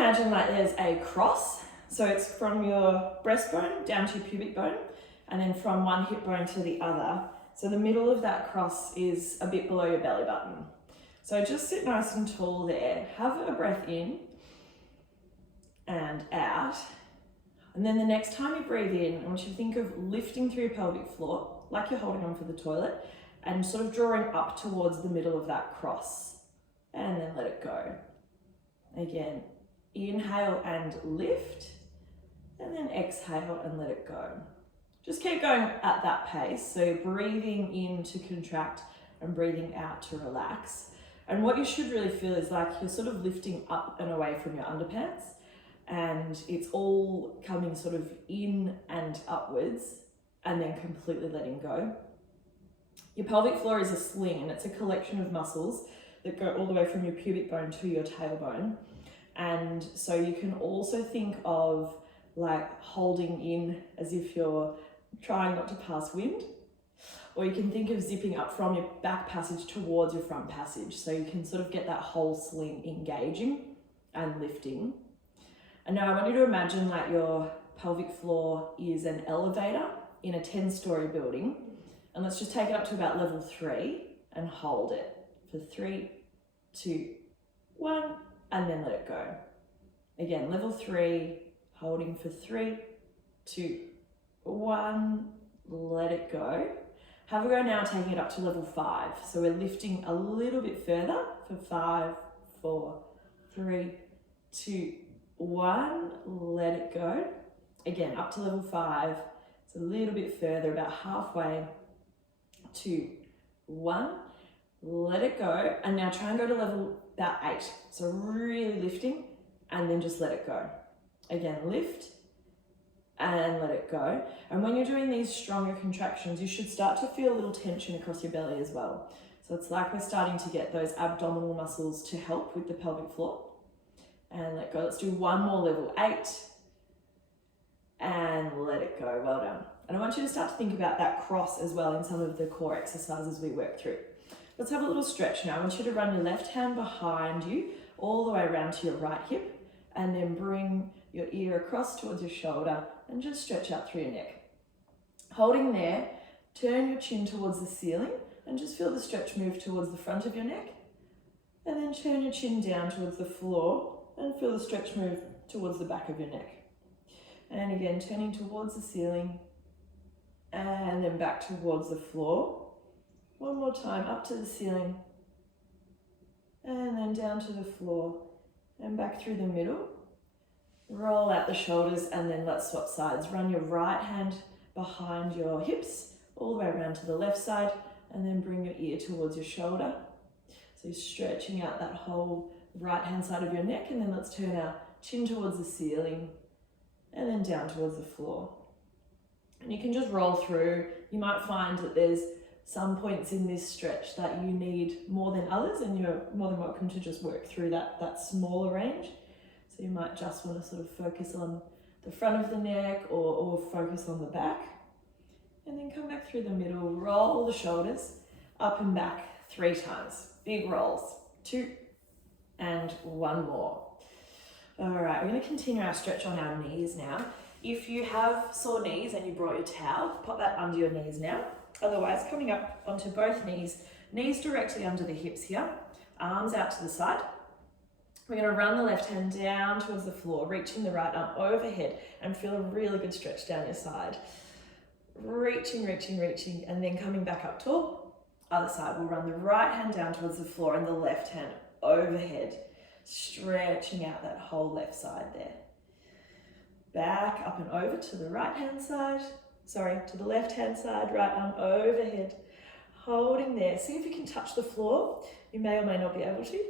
imagine like there's a cross. So it's from your breastbone down to your pubic bone, and then from one hip bone to the other. So the middle of that cross is a bit below your belly button. So just sit nice and tall there. Have a breath in and out. And then the next time you breathe in, I want you to think of lifting through your pelvic floor, like you're holding on for the toilet, and sort of drawing up towards the middle of that cross. And then let it go. Again, inhale and lift, and then exhale and let it go. Just keep going at that pace. So breathing in to contract and breathing out to relax. And what you should really feel is like you're sort of lifting up and away from your underpants, and it's all coming sort of in and upwards and then completely letting go. Your pelvic floor is a sling, and it's a collection of muscles that go all the way from your pubic bone to your tailbone. And so you can also think of like holding in as if you're trying not to pass wind, or you can think of zipping up from your back passage towards your front passage. So you can sort of get that whole sling engaging and lifting. And now I want you to imagine that your pelvic floor is an elevator in a 10-story building. And let's just take it up to about level 3 and hold it for 3, 2, 1, and then let it go. Again, level 3, holding for 3, 2, 1, let it go. Have a go now, taking it up to level 5. So we're lifting a little bit further for 5, 4, 3, 2, 1, let it go. Again, up to level 5. It's a little bit further, about halfway. 2, 1, let it go. And now try and go to level about 8. So really lifting and then just let it go. Again, lift and let it go. And when you're doing these stronger contractions, you should start to feel a little tension across your belly as well. So it's like we're starting to get those abdominal muscles to help with the pelvic floor. And let go. Let's do one more, level 8. And let it go. Well done. And I want you to start to think about that cross as well in some of the core exercises we work through. Let's have a little stretch now. I want you to run your left hand behind you all the way around to your right hip, and then bring your ear across towards your shoulder and just stretch out through your neck. Holding there, turn your chin towards the ceiling and just feel the stretch move towards the front of your neck, and then turn your chin down towards the floor and feel the stretch move towards the back of your neck. And again, turning towards the ceiling and then back towards the floor. One more time, up to the ceiling and then down to the floor and back through the middle. Roll out the shoulders and then let's swap sides. Run your right hand behind your hips all the way around to the left side, and then bring your ear towards your shoulder. So you're stretching out that whole right hand side of your neck, and then let's turn our chin towards the ceiling and then down towards the floor. And you can just roll through. You might find that there's some points in this stretch that you need more than others, and you're more than welcome to just work through that smaller range. So you might just want to sort of focus on the front of the neck or focus on the back. And then come back through the middle, roll the shoulders up and back 3 times. Big rolls. 2 and 1 more. All right, we're going to continue our stretch on our knees now. If you have sore knees and you brought your towel, pop that under your knees now. Otherwise, coming up onto both knees, knees directly under the hips here, arms out to the side. We're going to run the left hand down towards the floor, reaching the right arm overhead, and feel a really good stretch down your side. Reaching, reaching, reaching, and then coming back up tall. Other side, we'll run the right hand down towards the floor and the left hand overhead, stretching out that whole left side there. Back up and over to the right hand side, to the left hand side, right arm overhead, holding there. See if you can touch the floor. You may or may not be able to.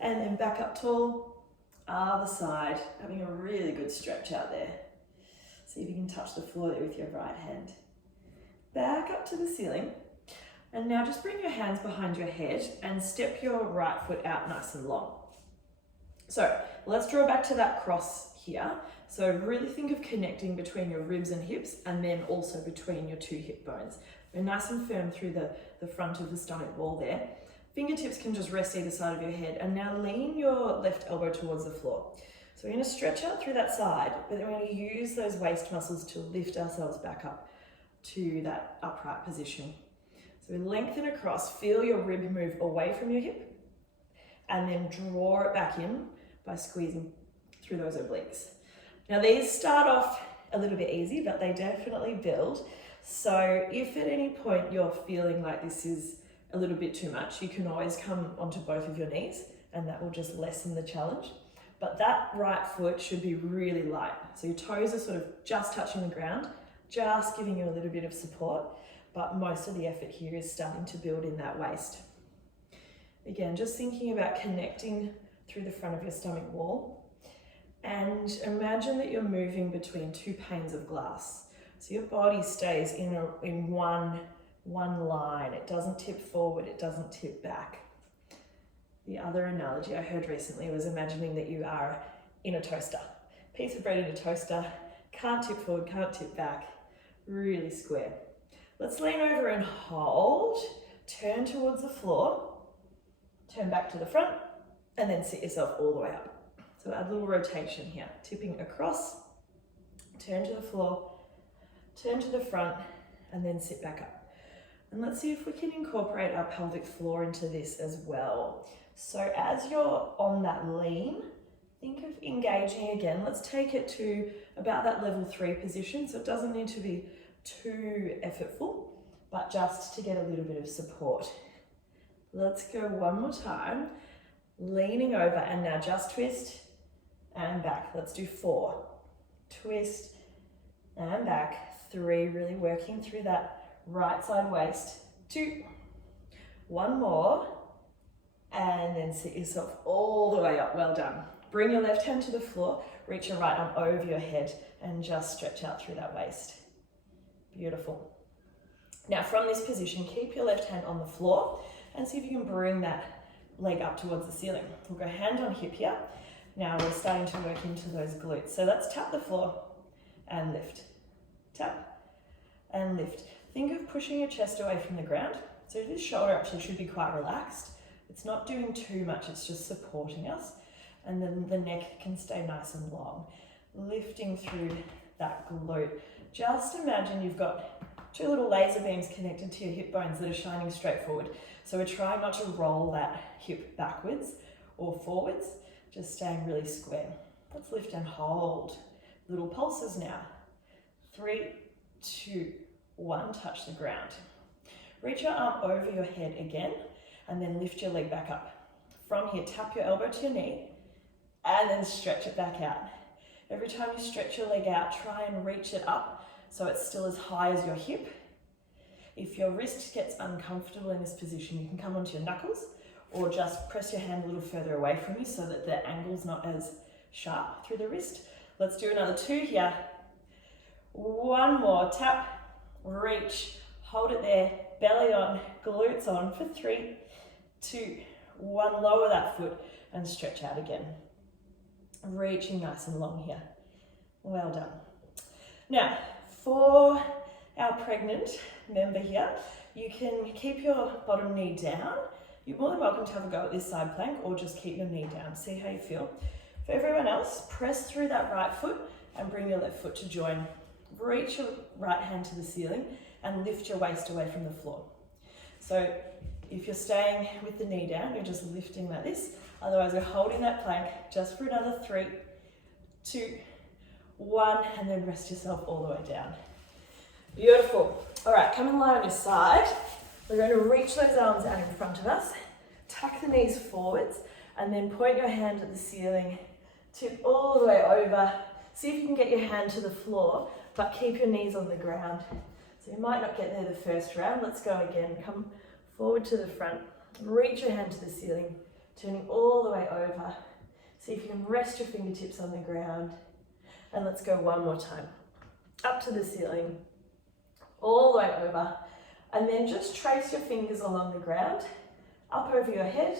And then back up tall, other side, having a really good stretch out there. See if you can touch the floor there with your right hand. Back up to the ceiling. And now just bring your hands behind your head and step your right foot out nice and long. So let's draw back to that cross here. So really think of connecting between your ribs and hips, and then also between your 2 hip bones. We're nice and firm through the front of the stomach wall there. Fingertips can just rest either side of your head, and now lean your left elbow towards the floor. So we're going to stretch out through that side, but then we're going to use those waist muscles to lift ourselves back up to that upright position. So we lengthen across, feel your rib move away from your hip, and then draw it back in by squeezing through those obliques. Now these start off a little bit easy, but they definitely build. So if at any point you're feeling like this is a little bit too much, you can always come onto both of your knees and that will just lessen the challenge. But that right foot should be really light. So your toes are sort of just touching the ground, just giving you a little bit of support, but most of the effort here is starting to build in that waist. Again, just thinking about connecting through the front of your stomach wall, and imagine that you're moving between two panes of glass. So your body stays in one line. It doesn't tip forward, it doesn't tip back. The other analogy I heard recently was imagining that you are in a toaster. Piece of bread in a toaster, can't tip forward, can't tip back, really square. Let's lean over and hold, turn towards the floor, turn back to the front, and then sit yourself all the way up. So add a little rotation here, tipping across, turn to the floor, turn to the front, and then sit back up. And let's see if we can incorporate our pelvic floor into this as well. So as you're on that lean, think of engaging again. Let's take it to about that level 3 position. So it doesn't need to be too effortful, but just to get a little bit of support. Let's go one more time. Leaning over, and now just twist and back. Let's do 4. Twist and back. 3, really working through that right side waist. 2, 1 more, and then sit yourself all the way up. Well done. Bring your left hand to the floor, reach your right arm over your head, and just stretch out through that waist. Beautiful. Now from this position, keep your left hand on the floor and see if you can bring that leg up towards the ceiling. We'll go hand on hip here. Now we're starting to work into those glutes. So let's tap the floor and lift. Tap and lift. Think of pushing your chest away from the ground. So this shoulder actually should be quite relaxed. It's not doing too much, it's just supporting us. And then the neck can stay nice and long. Lifting through that glute. Just imagine you've got 2 little laser beams connected to your hip bones that are shining straight forward. So we're trying not to roll that hip backwards or forwards, just staying really square. Let's lift and hold. Little pulses now. 3, 2, 1, touch the ground. Reach your arm over your head again, and then lift your leg back up. From here, tap your elbow to your knee, and then stretch it back out. Every time you stretch your leg out, try and reach it up so it's still as high as your hip. If your wrist gets uncomfortable in this position, you can come onto your knuckles or just press your hand a little further away from you so that the angle's not as sharp through the wrist. Let's do another 2 here. 1 more, tap, reach, hold it there, belly on, glutes on for 3, 2, 1, lower that foot and stretch out again. Reaching nice and long here. Well done. Now, for our pregnant member here, you can keep your bottom knee down. You're more than welcome to have a go at this side plank or just keep your knee down. See how you feel. For everyone else, press through that right foot and bring your left foot to join. Reach your right hand to the ceiling and lift your waist away from the floor. So if you're staying with the knee down, you're just lifting like this. Otherwise, we're holding that plank just for another 3, 2, 1, and then rest yourself all the way down. Beautiful. All right, come and lie on your side. We're going to reach those arms out in front of us, tuck the knees forwards, and then point your hand at the ceiling, tip all the way over. See if you can get your hand to the floor, but keep your knees on the ground. So you might not get there the first round. Let's go again. Come forward to the front, reach your hand to the ceiling, turning all the way over. See if you can rest your fingertips on the ground. And let's go one more time. Up to the ceiling, all the way over. And then just trace your fingers along the ground, up over your head,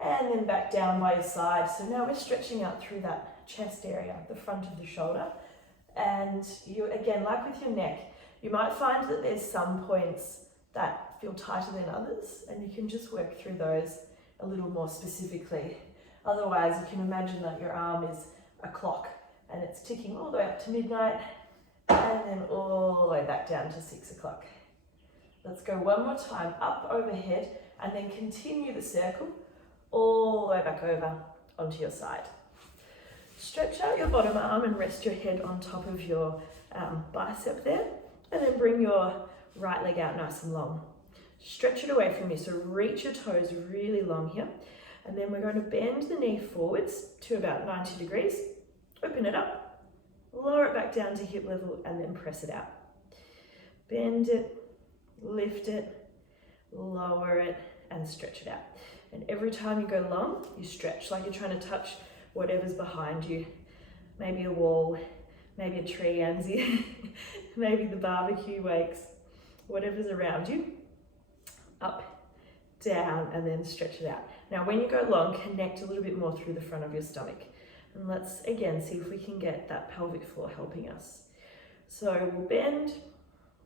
and then back down by your side. So now we're stretching out through that chest area, the front of the shoulder. And you, again, like with your neck, you might find that there's some points that feel tighter than others, and you can just work through those a little more specifically. Otherwise, you can imagine that your arm is a clock and it's ticking all the way up to midnight and then all the way back down to 6 o'clock. Let's go one more time, up overhead, and then continue the circle all the way back over onto your side. Stretch out your bottom arm and rest your head on top of your bicep there, and then bring your right leg out nice and long. Stretch it away from you, so reach your toes really long here, and then we're going to bend the knee forwards to about 90 degrees, open it up, lower it back down to hip level, and then press it out. Bend it, lift it, lower it, and stretch it out. And every time you go long, you stretch like you're trying to touch whatever's behind you. Maybe a wall, maybe a tree, Anzie, maybe the barbecue wakes, whatever's around you. Up, down, and then stretch it out. Now when you go long, connect a little bit more through the front of your stomach. And let's again see if we can get that pelvic floor helping us. So we'll bend,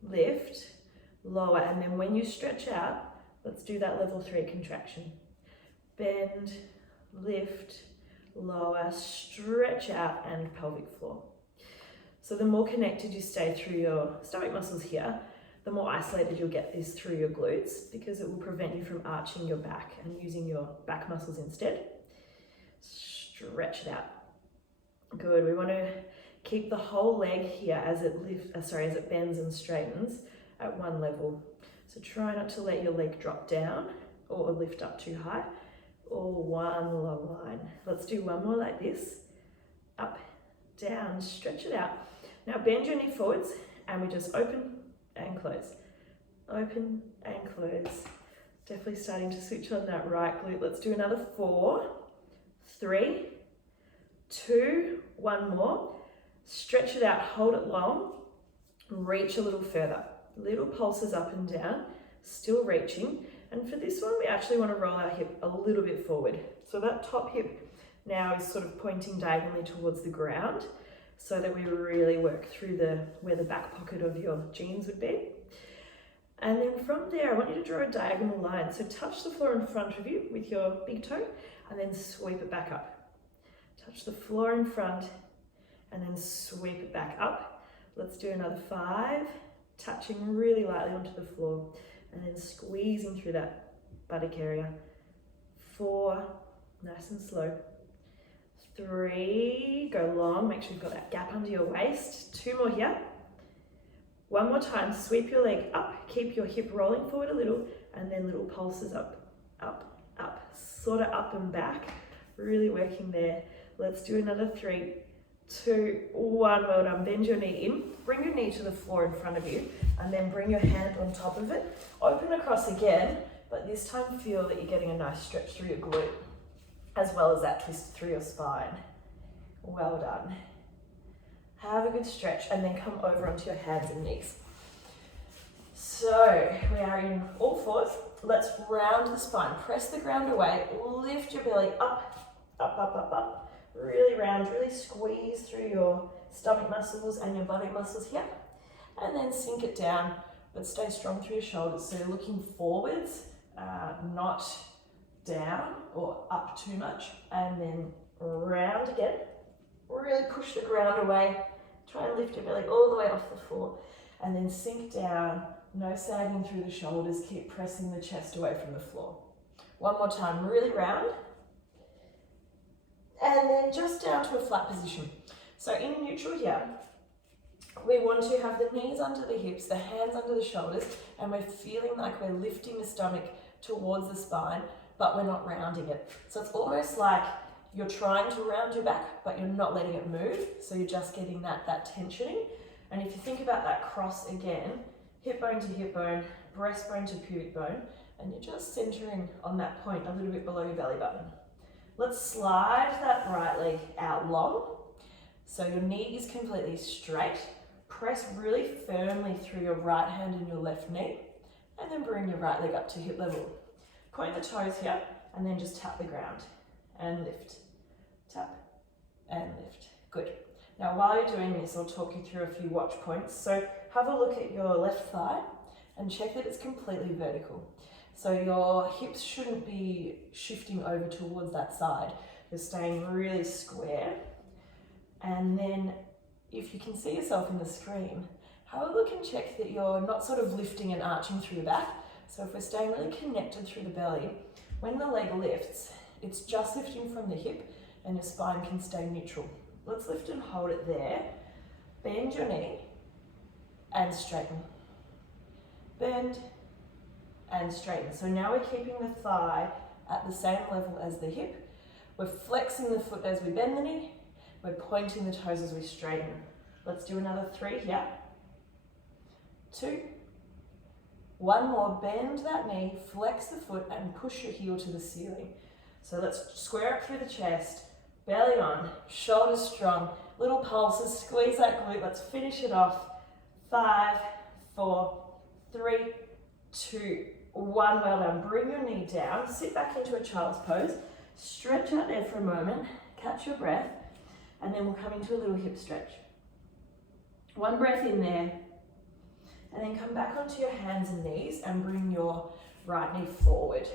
lift, lower, and then when you stretch out, let's do that level 3 contraction. Bend, lift, lower, stretch out, and pelvic floor. So the more connected you stay through your stomach muscles here, the more isolated you'll get this through your glutes, because it will prevent you from arching your back and using your back muscles instead. Stretch it out. Good. We want to keep the whole leg here as it bends and straightens at one level. So try not to let your leg drop down or lift up too high, or one long line. Let's do one more like this. Up, down, stretch it out. Now bend your knee forwards and we just open and close. Open and close. Definitely starting to switch on that right glute. Let's do another 4, 3, 2, one more. Stretch it out, hold it long, reach a little further. Little pulses up and down, still reaching. And for this one, we actually want to roll our hip a little bit forward. So that top hip now is sort of pointing diagonally towards the ground, so that we really work through where the back pocket of your jeans would be. And then from there, I want you to draw a diagonal line. So touch the floor in front of you with your big toe, and then sweep it back up. Touch the floor in front, and then sweep it back up. Let's do another 5, touching really lightly onto the floor, and then squeezing through that buttock area. 4, nice and slow. 3, go long, make sure you've got that gap under your waist. 2 more here. One more time, sweep your leg up, keep your hip rolling forward a little, and then little pulses up, up, up, sort of up and back, really working there. Let's do another 3, 2, 1, well done. Bend your knee in, bring your knee to the floor in front of you, and then bring your hand on top of it. Open across again, but this time feel that you're getting a nice stretch through your glute, as well as that twist through your spine. Well done. Have a good stretch, and then come over onto your hands and knees. So we are in all fours. Let's round the spine. Press the ground away, lift your belly up, up, up, up, up. Really round, really squeeze through your stomach muscles and your buttock muscles here. And then sink it down, but stay strong through your shoulders. So you're looking forwards, not down or up too much. And then round again. Really push the ground away. Try and lift your belly all the way off the floor. And then sink down, no sagging through the shoulders. Keep pressing the chest away from the floor. One more time, really round. And then just down to a flat position. So in neutral here, we want to have the knees under the hips, the hands under the shoulders, and we're feeling like we're lifting the stomach towards the spine, but we're not rounding it. So it's almost like you're trying to round your back, but you're not letting it move. So you're just getting that tensioning. And if you think about that cross again, hip bone to hip bone, breastbone to pubic bone, and you're just centering on that point a little bit below your belly button. Let's slide that right leg out long. So your knee is completely straight. Press really firmly through your right hand and your left knee, and then bring your right leg up to hip level. Point the toes here, and then just tap the ground and lift. Tap and lift. Good. Now while you're doing this, I'll talk you through a few watch points. So have a look at your left thigh and check that it's completely vertical. So your hips shouldn't be shifting over towards that side. You're staying really square. And then if you can see yourself in the screen, have a look and check that you're not sort of lifting and arching through the back. So if we're staying really connected through the belly, when the leg lifts, it's just lifting from the hip and your spine can stay neutral. Let's lift and hold it there. Bend your knee and straighten. Bend and straighten. So now we're keeping the thigh at the same level as the hip. We're flexing the foot as we bend the knee. We're pointing the toes as we straighten. Let's do another 3 here. 2. 1 more, bend that knee, flex the foot and push your heel to the ceiling. So let's square up through the chest, belly on, shoulders strong, little pulses, squeeze that glute. Let's finish it off. 5, 4, 3, 2, 1. Well done. Bring your knee down, sit back into a child's pose, stretch out there for a moment, catch your breath, and then we'll come into a little hip stretch. 1 breath in there, and then come back onto your hands and knees and bring your right knee forward.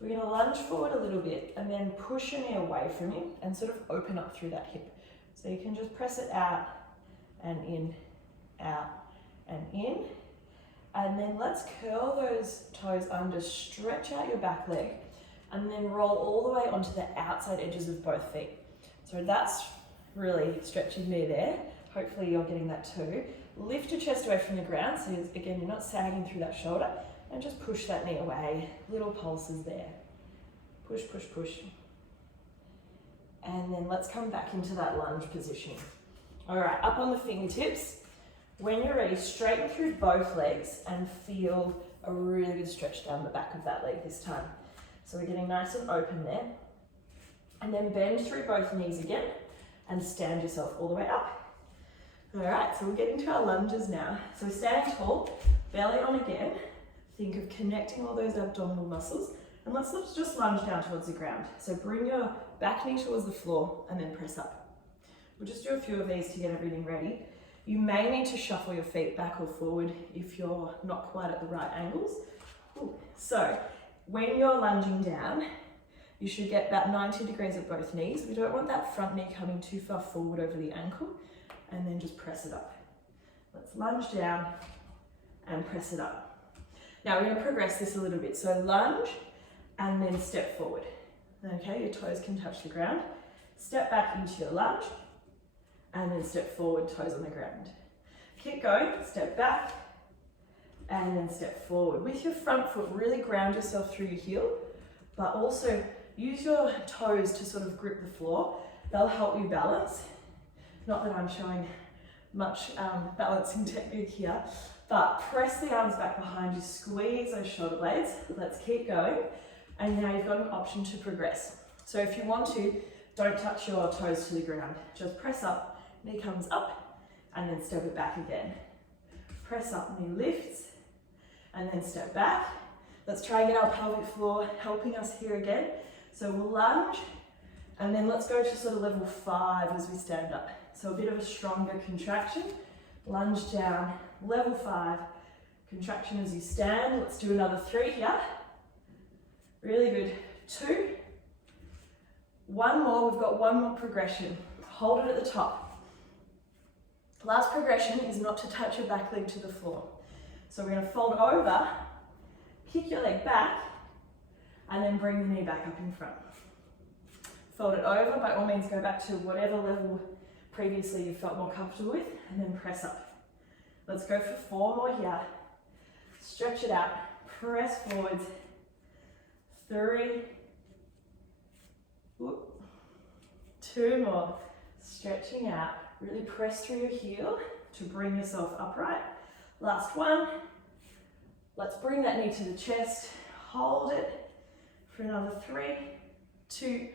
We're going to lunge forward a little bit and then push your knee away from you and sort of open up through that hip. So you can just press it out and in, out and in. And then let's curl those toes under, stretch out your back leg, and then roll all the way onto the outside edges of both feet. So that's really stretching me there. Hopefully you're getting that too. Lift your chest away from the ground, so again, you're not sagging through that shoulder, and just push that knee away. Little pulses there. Push, push, push. And then let's come back into that lunge position. All right, up on the fingertips. When you're ready, straighten through both legs and feel a really good stretch down the back of that leg this time. So we're getting nice and open there. And then bend through both knees again and stand yourself all the way up. All right, so we're getting to our lunges now. So we're standing tall, belly on again. Think of connecting all those abdominal muscles. And let's just lunge down towards the ground. So bring your back knee towards the floor and then press up. We'll just do a few of these to get everything ready. You may need to shuffle your feet back or forward if you're not quite at the right angles. Ooh. So when you're lunging down, you should get about 90 degrees at both knees. We don't want that front knee coming too far forward over the ankle, and then just press it up. Let's lunge down and press it up. Now we're going to progress this a little bit. So lunge and then step forward. Okay, your toes can touch the ground. Step back into your lunge and then step forward, toes on the ground. Keep going, step back and then step forward. With your front foot, really ground yourself through your heel, but also use your toes to sort of grip the floor. They'll help you balance. Not that I'm showing much balancing technique here, but press the arms back behind you, squeeze those shoulder blades. Let's keep going. And now you've got an option to progress. So if you want to, don't touch your toes to the ground. Just press up, knee comes up, and then step it back again. Press up, knee lifts, and then step back. Let's try and get our pelvic floor helping us here again. So we'll lunge, and then let's go to sort of level 5 as we stand up. So a bit of a stronger contraction, lunge down, level 5, contraction as you stand. Let's do another 3 here. Really good. 2. 1 more, we've got 1 more progression. Hold it at the top. Last progression is not to touch your back leg to the floor. So we're going to fold over, kick your leg back, and then bring the knee back up in front. Fold it over, by all means go back to whatever level previously you felt more comfortable with, and then press up. Let's go for 4 more here. Stretch it out, press forwards. 3. 2 more. Stretching out. Really press through your heel to bring yourself upright. Last 1. Let's bring that knee to the chest. Hold it for another 3, 2,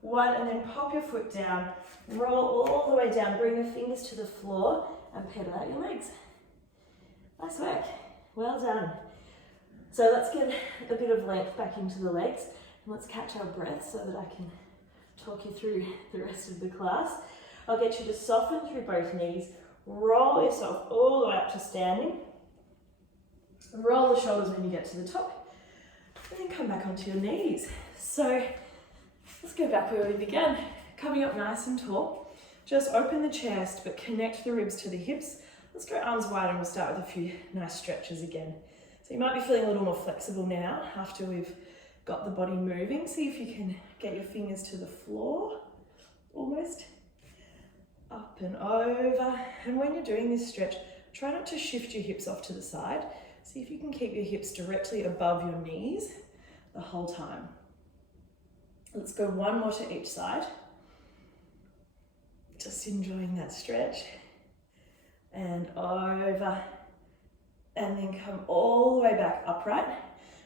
1, and then pop your foot down. Roll all the way down. Bring your fingers to the floor and pedal out your legs. Nice work. Well done. So let's get a bit of length back into the legs, and let's catch our breath so that I can talk you through the rest of the class. I'll get you to soften through both knees, roll yourself all the way up to standing, roll the shoulders when you get to the top, and then come back onto your knees. So Let's go back where we began. Coming up nice and tall. Just open the chest, but connect the ribs to the hips. Let's go arms wide and we'll start with a few nice stretches again. So you might be feeling a little more flexible now after we've got the body moving. See if you can get your fingers to the floor, almost. Up and over. And when you're doing this stretch, try not to shift your hips off to the side. See if you can keep your hips directly above your knees the whole time. Let's go one more to each side. Just enjoying that stretch. And over. And then come all the way back upright.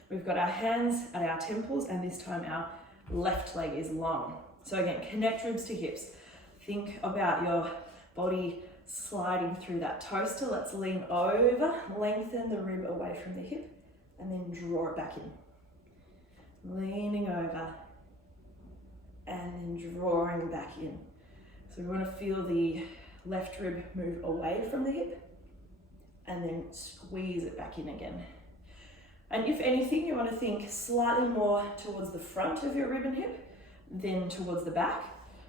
We've got our hands at our temples, and this time our left leg is long. So again, connect ribs to hips. Think about your body sliding through that toaster. Let's lean over, lengthen the rib away from the hip, and then draw it back in. Leaning over, and then drawing back in. So we want to feel the left rib move away from the hip, and then squeeze it back in again. And if anything, you want to think slightly more towards the front of your rib and hip than towards the back.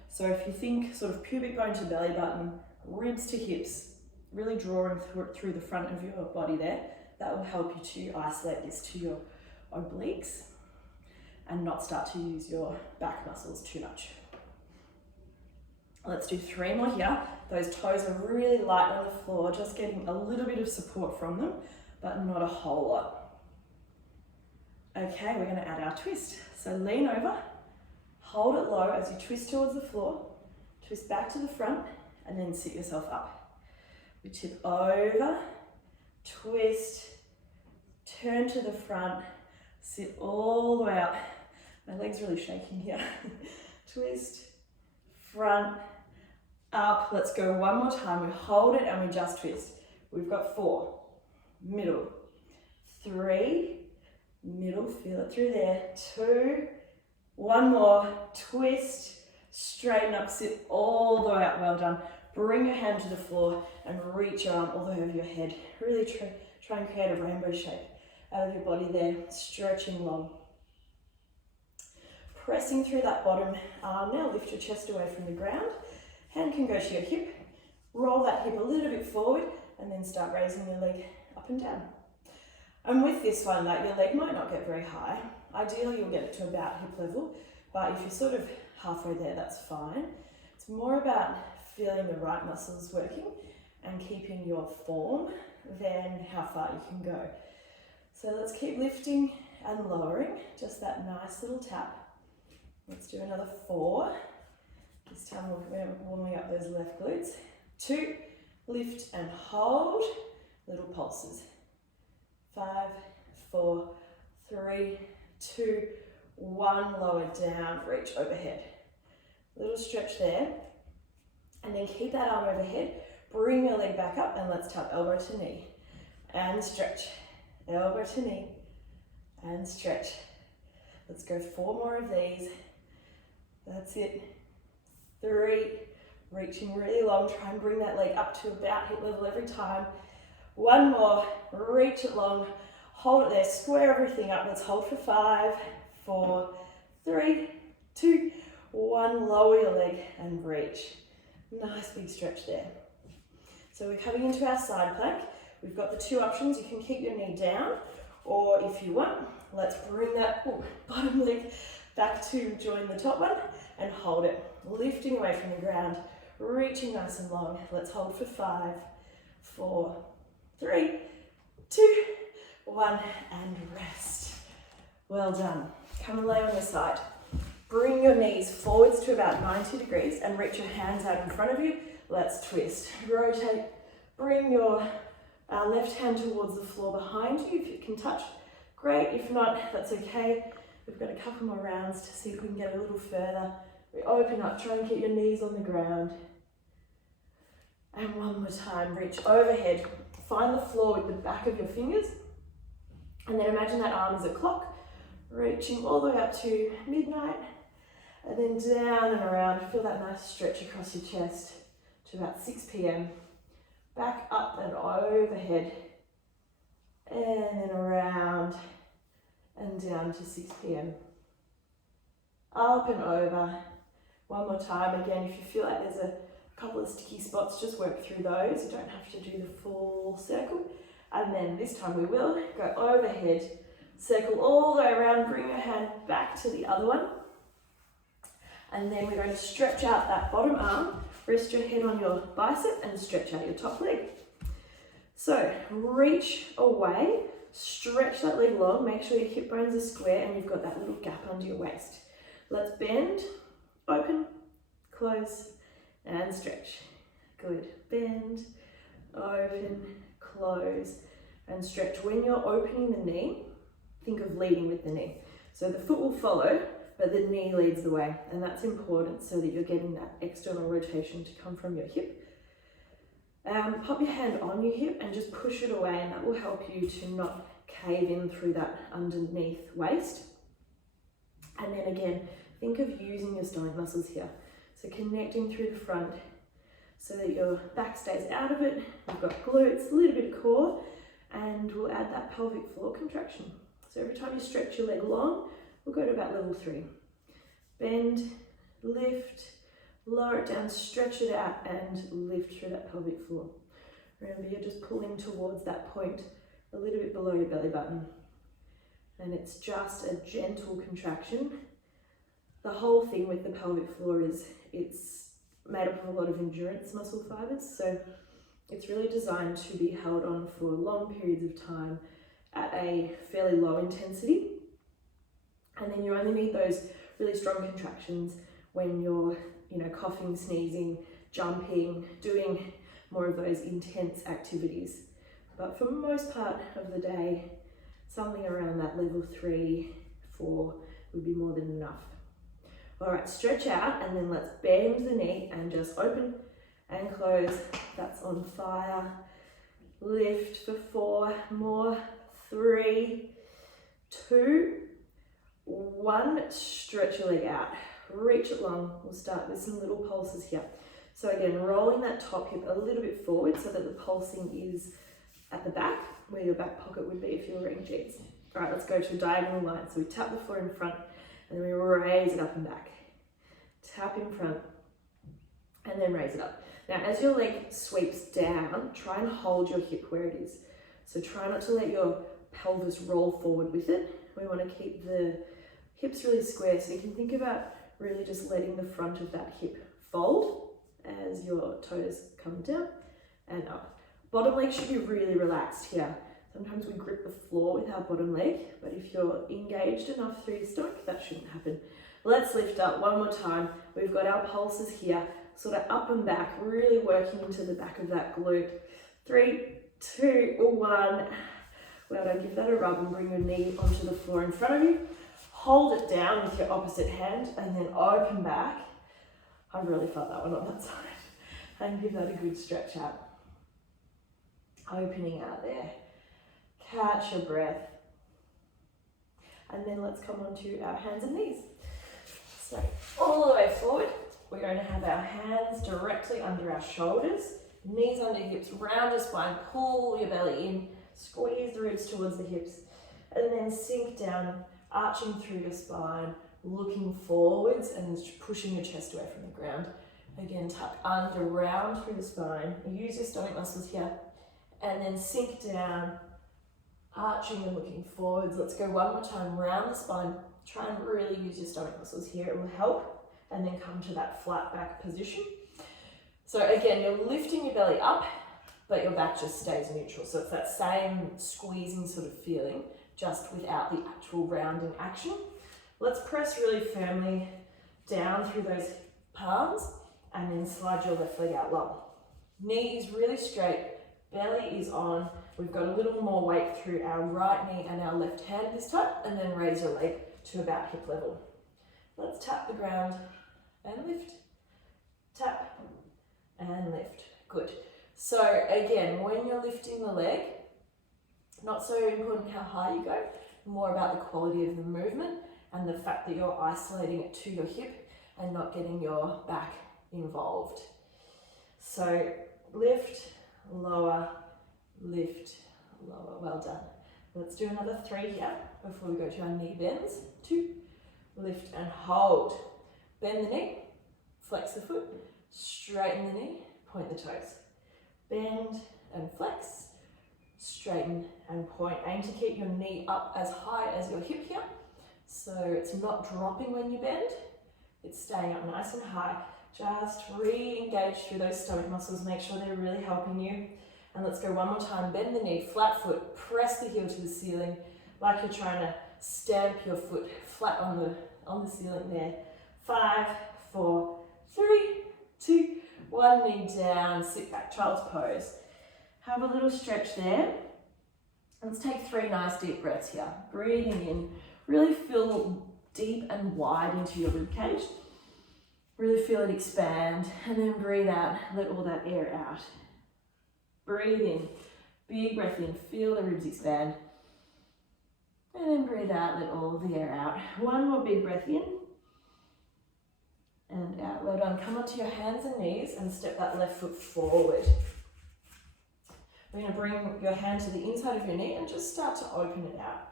So if you think sort of pubic bone to belly button, ribs to hips, really drawing through the front of your body there, that will help you to isolate this to your obliques and not start to use your back muscles too much. Let's do 3 more here. Those toes are really light on the floor, just getting a little bit of support from them, but not a whole lot. Okay, we're going to add our twist. So lean over, hold it low as you twist towards the floor, twist back to the front, and then sit yourself up. We tip over, twist, turn to the front, sit all the way up. My leg's really shaking here. Twist, front, up. Let's go one more time. We hold it and we just twist. We've got 4, middle, 3, middle, feel it through there, 2, one more, twist, straighten up, sit all the way up, well done. Bring your hand to the floor and reach your arm all the way over your head. Really try and create a rainbow shape out of your body there, stretching long. Pressing through that bottom arm now, lift your chest away from the ground. Hand can go to your hip, roll that hip a little bit forward, and then start raising your leg up and down. And with this one, that your leg might not get very high. Ideally, you'll get it to about hip level, but if you're sort of halfway there, that's fine. It's more about feeling the right muscles working and keeping your form than how far you can go. So let's keep lifting and lowering, just that nice little tap. Let's do another 4. This time we're warming up those left glutes. 2, lift and hold, little pulses. 5, 4, 3, 2, 1, lower down, reach overhead. Little stretch there. And then keep that arm overhead, bring your leg back up, and let's tap elbow to knee. And stretch, elbow to knee, and stretch. Let's go 4 more of these. That's it. 3, reaching really long, try and bring that leg up to about hip level every time. 1 more, reach it long, hold it there, square everything up. Let's hold for 5, 4, 3, 2, 1, lower your leg and reach. Nice big stretch there. So we're coming into our side plank. We've got the 2 options. You can keep your knee down, or if you want, let's bring that bottom leg back to join the top one and hold it. Lifting away from the ground, reaching nice and long. Let's hold for 5, 4, 3, 2, 1, and rest. Well done. Come and lay on your side. Bring your knees forwards to about 90 degrees and reach your hands out in front of you. Let's twist. Rotate. Bring your left hand towards the floor behind you. If you can touch, great. If not, that's okay. We've got a couple more rounds to see if we can get a little further. We open up, try and keep your knees on the ground. And one more time, reach overhead. Find the floor with the back of your fingers. And then imagine that arm as a clock, reaching all the way up to midnight. And then down and around. Feel that nice stretch across your chest to about 6 p.m. Back up and overhead. And then around and down to 6 p.m. up and over. One more time. Again, if you feel like there's a couple of sticky spots, just work through those. You don't have to do the full circle. And then this time we will go overhead, circle all the way around, bring your hand back to the other one. And then we're going to stretch out that bottom arm, rest your head on your bicep and stretch out your top leg. So reach away, stretch that leg long, make sure your hip bones are square and you've got that little gap under your waist. Let's bend, open, close, and stretch. Good. Bend, open, close, and stretch. When you're opening the knee, think of leading with the knee. So the foot will follow, but the knee leads the way, and that's important so that you're getting that external rotation to come from your hip. Pop your hand on your hip and just push it away, and that will help you to not cave in through that underneath waist. And then again, think of using your stomach muscles here. So connecting through the front so that your back stays out of it. You've got glutes, a little bit of core, and we'll add that pelvic floor contraction. So every time you stretch your leg long, we'll go to about level 3. Bend, lift, lower it down, stretch it out, and lift through that pelvic floor. Remember, you're just pulling towards that point a little bit below your belly button. And it's just a gentle contraction. The whole thing with the pelvic floor is it's made up of a lot of endurance muscle fibers, so it's really designed to be held on for long periods of time at a fairly low intensity. And then you only need those really strong contractions when you're, coughing, sneezing, jumping, doing more of those intense activities. But for most part of the day, something around that level 3, 4 would be more than enough. All right, stretch out and then let's bend the knee and just open and close. That's on fire. Lift for 4 more, 3, 2, 1. Stretch your leg out, reach it long. We'll start with some little pulses here. So again, rolling that top hip a little bit forward so that the pulsing is at the back, where your back pocket would be if you were wearing jeans. All right, let's go to a diagonal line. So we tap the floor in front and then we raise it up and back. Tap in front and then raise it up. Now, as your leg sweeps down, try and hold your hip where it is. So try not to let your pelvis roll forward with it. We want to keep the hips really square. So you can think about really just letting the front of that hip fold as your toes come down and up. Bottom leg should be really relaxed here. Sometimes we grip the floor with our bottom leg, but if you're engaged enough through your stomach, that shouldn't happen. Let's lift up one more time. We've got our pulses here, sort of up and back, really working into the back of that glute. 3, 2, 1. Well done, give that a rub and bring your knee onto the floor in front of you. Hold it down with your opposite hand and then open back. I really felt that one on that side. And give that a good stretch out. Opening out there. Catch your breath. And then let's come onto our hands and knees. So all the way forward, we're going to have our hands directly under our shoulders, knees under hips, round your spine, pull your belly in, squeeze the ribs towards the hips, and then sink down, arching through your spine, looking forwards and pushing your chest away from the ground. Again, tuck under, round through the spine, use your stomach muscles here, and then sink down, arching and looking forwards. Let's go one more time, round the spine. Try and really use your stomach muscles here, it will help. And then come to that flat back position. So again, you're lifting your belly up, but your back just stays neutral. So it's that same squeezing sort of feeling, just without the actual rounding action. Let's press really firmly down through those palms and then slide your left leg out long. Knee is really straight, belly is on. We've got a little more weight through our right knee and our left hand this time, and then raise your leg to about hip level. Let's tap the ground and lift. Tap and lift. Good. So again, when you're lifting the leg, not so important how high you go, more about the quality of the movement and the fact that you're isolating it to your hip and not getting your back involved. So lift, lower, lift, lower. Well done. Let's do another 3 here before we go to our knee bends. 2, lift and hold. Bend the knee, flex the foot, straighten the knee, point the toes. Bend and flex, straighten and point. Aim to keep your knee up as high as your hip here. So it's not dropping when you bend, it's staying up nice and high. Just re-engage through those stomach muscles, make sure they're really helping you. And let's go one more time, bend the knee, flat foot, press the heel to the ceiling, like you're trying to stamp your foot flat on the ceiling there. 5, 4, 3, 2, 1, knee down, sit back, child's pose. Have a little stretch there. Let's take 3 nice deep breaths here. Breathing in, really feel deep and wide into your rib cage. Really feel it expand, and then breathe out, let all that air out. Breathe in, big breath in, feel the ribs expand. And then breathe out, let all the air out. One more big breath in. And out, well done. Come onto your hands and knees and step that left foot forward. We're going to bring your hand to the inside of your knee and just start to open it out.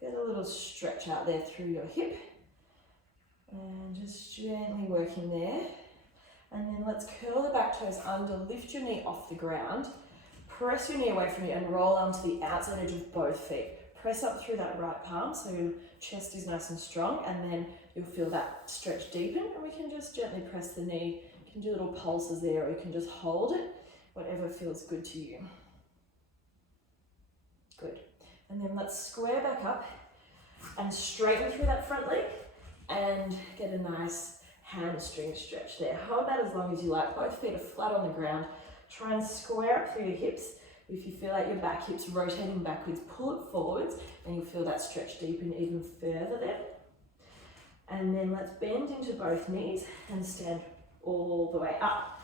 Get a little stretch out there through your hip. And just gently working there. And then let's curl the back toes under, lift your knee off the ground. Press your knee away from you and roll onto the outside edge of both feet. Press up through that right palm so your chest is nice and strong, and then you'll feel that stretch deepen, and we can just gently press the knee. You can do little pulses there, or you can just hold it, whatever feels good to you. Good. And then let's square back up and straighten through that front leg and get a nice hamstring stretch there. Hold that as long as you like. Both feet are flat on the ground. Try and square up through your hips. If you feel like your back hip's rotating backwards, pull it forwards and you'll feel that stretch deepen even further there. And then let's bend into both knees and stand all the way up.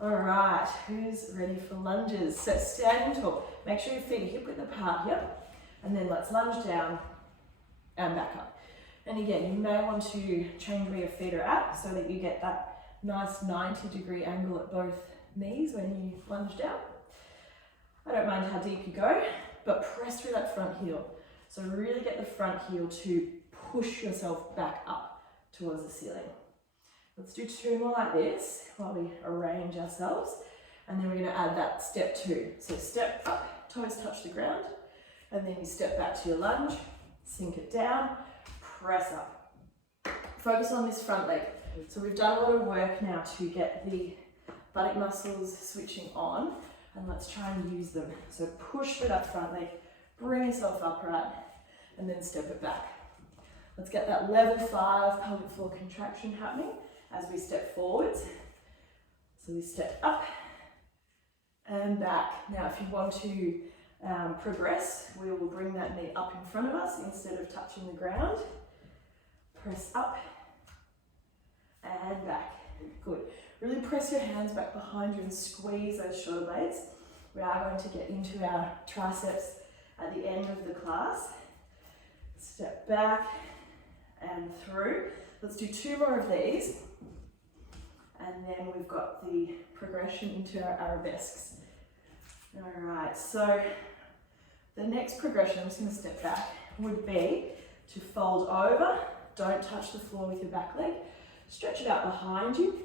All right, who's ready for lunges? So standing tall. Make sure your feet are hip width apart here. And then let's lunge down and back up. And again, you may want to change where your feet are at so that you get that nice 90-degree angle at both knees when you lunge down. I don't mind how deep you go, but press through that front heel. So really get the front heel to push yourself back up towards the ceiling. Let's do 2 more like this while we arrange ourselves. And then we're going to add that step 2. So step up, toes touch the ground, and then you step back to your lunge, sink it down, press up. Focus on this front leg. So we've done a lot of work now to get the buttock muscles switching on, and let's try and use them. So push through that front leg, bring yourself upright, and then step it back. Let's get that level 5 pelvic floor contraction happening as we step forwards. So we step up and back. Now if you want to progress, we will bring that knee up in front of us instead of touching the ground. Press up and back. Good. Really press your hands back behind you and squeeze those shoulder blades. We are going to get into our triceps at the end of the class. Step back and through. Let's do 2 more of these. And then we've got the progression into our arabesques. All right, so the next progression, I'm just going to step back, would be to fold over. Don't touch the floor with your back leg. Stretch it out behind you,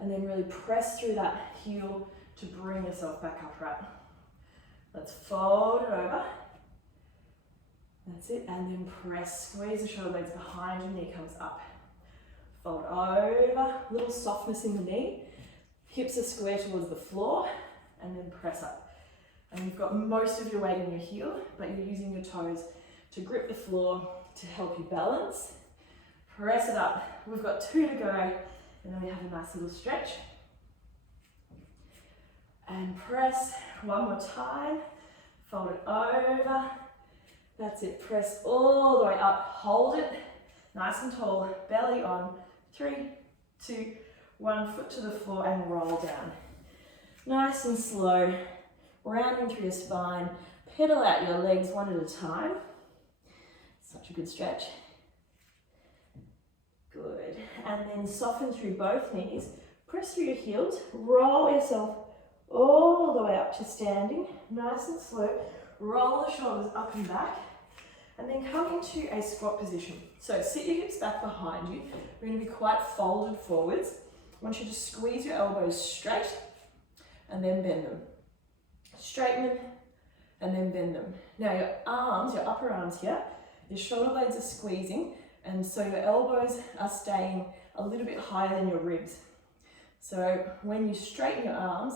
and then really press through that heel to bring yourself back upright. Let's fold it over. That's it, and then press, squeeze the shoulder blades behind your knee comes up. Fold over, little softness in the knee. Hips are square towards the floor, and then press up. And you've got most of your weight in your heel, but you're using your toes to grip the floor to help you balance. Press it up. We've got 2 to go, and then we have a nice little stretch. And press 1 more time. Fold it over. That's it. Press all the way up. Hold it. Nice and tall. Belly on. 3, 2, 1. Foot to the floor and roll down. Nice and slow. Rounding through your spine. Pedal out your legs one at a time. Such a good stretch. Good. And then soften through both knees. Press through your heels. Roll yourself all the way up to standing. Nice and slow. Roll the shoulders up and back. And then come into a squat position. So sit your hips back behind you. We're going to be quite folded forwards. I want you to squeeze your elbows straight and then bend them. Straighten them and then bend them. Now your arms, your upper arms here, your shoulder blades are squeezing, and so your elbows are staying a little bit higher than your ribs. So when you straighten your arms,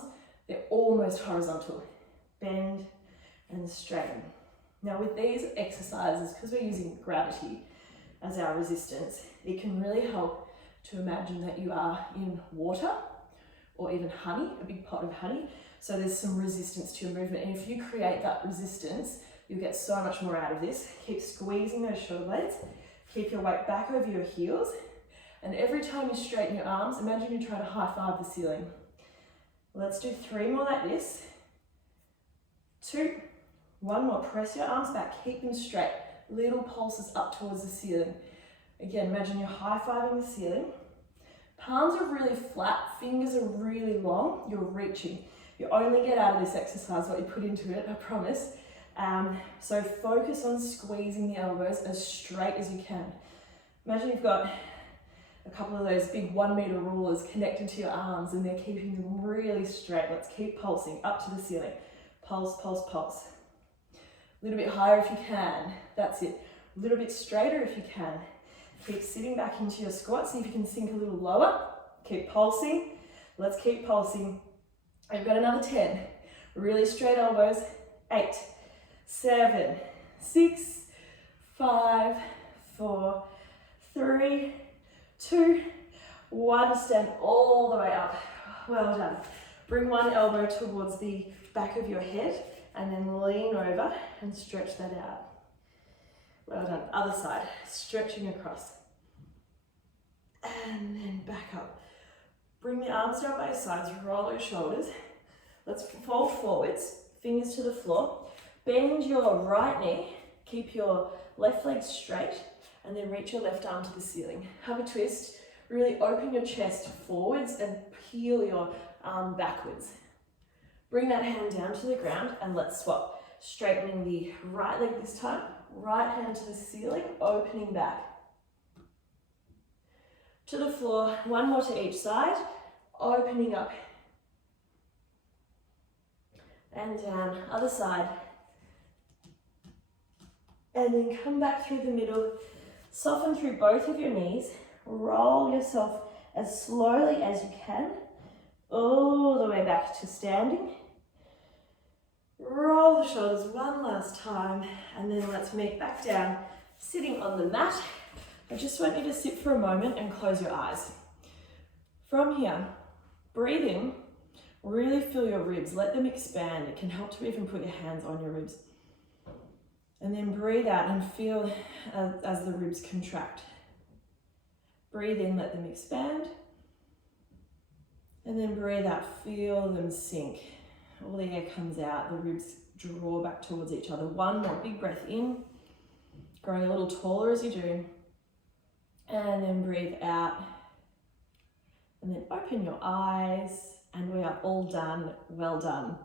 they're almost horizontal. Bend and straighten. Now with these exercises, because we're using gravity as our resistance, it can really help to imagine that you are in water or even honey, a big pot of honey. So there's some resistance to your movement. And if you create that resistance, you'll get so much more out of this. Keep squeezing those shoulder blades. Keep your weight back over your heels. And every time you straighten your arms, imagine you're trying to high five the ceiling. Let's do 3 more like this. 2, 1 more. Press your arms back, keep them straight. Little pulses up towards the ceiling. Again, imagine you're high-fiving the ceiling. Palms are really flat, fingers are really long, you're reaching. You only get out of this exercise what you put into it, I promise. So focus on squeezing the elbows as straight as you can. Imagine you've got a couple of those big 1 meter rulers connected to your arms and they're keeping them really straight. Let's keep pulsing up to the ceiling. Pulse, pulse, pulse. A little bit higher if you can. That's it. A little bit straighter if you can. Keep sitting back into your squat. See if you can sink a little lower. Keep pulsing. Let's keep pulsing. I've got another 10. Really straight elbows. 8, 7, 6, 5, 4, 3, 2, 1. Stand all the way up. Well done. Bring one elbow towards the back of your head and then lean over and stretch that out. Well done. Other side. Stretching across. And then back up. Bring the arms down both sides. Roll your shoulders. Let's fold forwards. Fingers to the floor. Bend your right knee. Keep your left leg straight. And then reach your left arm to the ceiling. Have a twist. Really open your chest forwards and peel your arm backwards. Bring that hand down to the ground and let's swap. Straightening the right leg this time. Right hand to the ceiling, opening back. To the floor, 1 more to each side. Opening up. And down, other side. And then come back through the middle. Soften through both of your knees. Roll yourself as slowly as you can. All the way back to standing. Roll the shoulders one last time. And then let's meet back down, sitting on the mat. I just want you to sit for a moment and close your eyes. From here, breathe in. Really feel your ribs. Let them expand. It can help to even put your hands on your ribs. And then breathe out and feel as the ribs contract. Breathe in, let them expand. And then breathe out, feel them sink. All the air comes out, the ribs draw back towards each other. 1 more big breath in, growing a little taller as you do. And then breathe out. And then open your eyes, and we are all done. Well done.